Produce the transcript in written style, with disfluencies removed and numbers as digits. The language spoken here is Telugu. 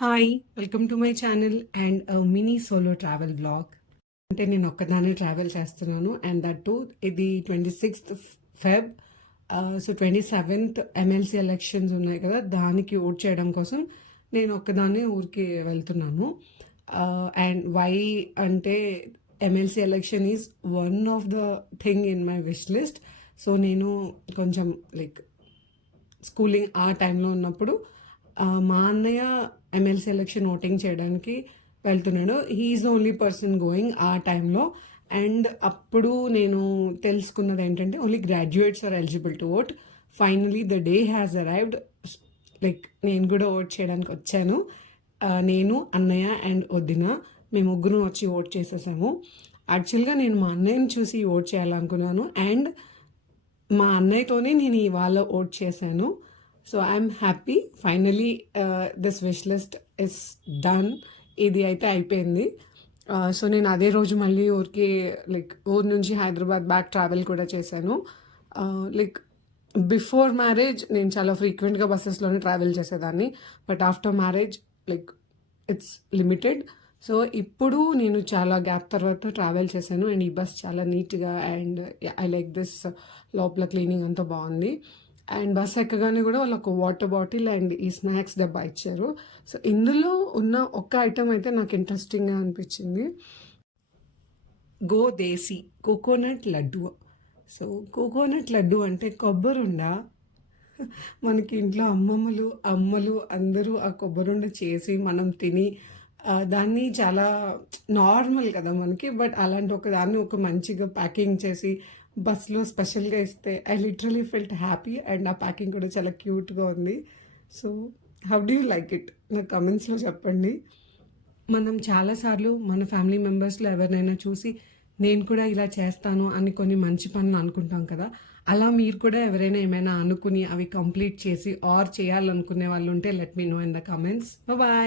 Hi! Welcome to my channel and mini solo travel vlog. అంటే నేను ఒక్కదాన్నే ట్రావెల్ చేస్తున్నాను అండ్ దట్ టూ ఇది 26th Feb. So 27th MLC elections ఉన్నాయి కదా, దానికి ఓట్ చేయడం కోసం నేను ఒక్కదాన్నే ఊరికి వెళ్తున్నాను. అండ్ వై అంటే MLC election is one of the thing in my wish list. So నేను కొంచెం లైక్ స్కూలింగ్ ఆ టైంలో ఉన్నప్పుడు మా అన్నయ్య ఎమ్మెల్సీ ఎలక్షన్ ఓటింగ్ చేయడానికి వెళ్తున్నాడు. He's the only person going ఆ టైంలో. అండ్ అప్పుడు నేను తెలుసుకున్నది ఏంటంటే only graduates are eligible to vote. Finally the day has arrived. Like నేను కూడా ఓట్ చేయడానికి వచ్చాను. నేను, అన్నయ్య అండ్ వదిన మేము ముగ్గురం వచ్చి ఓట్ చేసేసాము. యాక్చువల్గా నేను మా అన్నయ్యని చూసి ఓట్ చేయాలనుకున్నాను అండ్ మా అన్నయ్యతోనే నేను ఇవాళ ఓట్ చేశాను. So I'm happy. Finally this wish list is done. ఇది అయితే అయిపోయింది. సో నేను అదే రోజు మళ్ళీ ఊరికి లైక్ ఊరు నుంచి హైదరాబాద్ బ్యాక్ ట్రావెల్ కూడా చేశాను. లైక్ బిఫోర్ మ్యారేజ్ నేను చాలా ఫ్రీక్వెంట్గా బస్సెస్లోనే ట్రావెల్ చేసేదాన్ని. But after marriage like it's limited. So ఇప్పుడు నేను చాలా గ్యాప్ తర్వాత ట్రావెల్ చేశాను అండ్ ఈ బస్ చాలా నీట్గా అండ్ ఐ లైక్ దిస్. లోపల క్లీనింగ్ అంతా బాగుంది. అండ్ బస్ ఎక్కగానే కూడా వాళ్ళు ఒక వాటర్ బాటిల్ అండ్ ఈ స్నాక్స్ డబ్బా ఇచ్చారు. సో ఇందులో ఉన్న ఒక్క ఐటమ్ అయితే నాకు ఇంట్రెస్టింగ్గా అనిపించింది. Go Desi coconut laddu. So coconut laddu అంటే కొబ్బరుండ. మనకి ఇంట్లో అమ్మలు అందరూ ఆ కొబ్బరుండ చేసి మనం తిని దాన్ని చాలా నార్మల్ కదా మనకి. బట్ అలాంటి ఒక దాన్ని ఒక మంచిగా ప్యాకింగ్ చేసి బస్లో స్పెషల్గా ఇస్తే I literally felt happy. And ఆ ప్యాకింగ్ కూడా చాలా క్యూట్గా ఉంది. So how do you like it? నాకు కమెంట్స్లో చెప్పండి. మనం చాలాసార్లు మన ఫ్యామిలీ మెంబర్స్లో ఎవరినైనా చూసి నేను కూడా ఇలా చేస్తాను అని కొన్ని మంచి పనులు అనుకుంటాం కదా. అలా మీరు కూడా ఎవరైనా ఏమైనా అనుకుని అవి కంప్లీట్ చేసి ఆర్ చేయాలనుకునే వాళ్ళు ఉంటే let me know in the comments. Bye.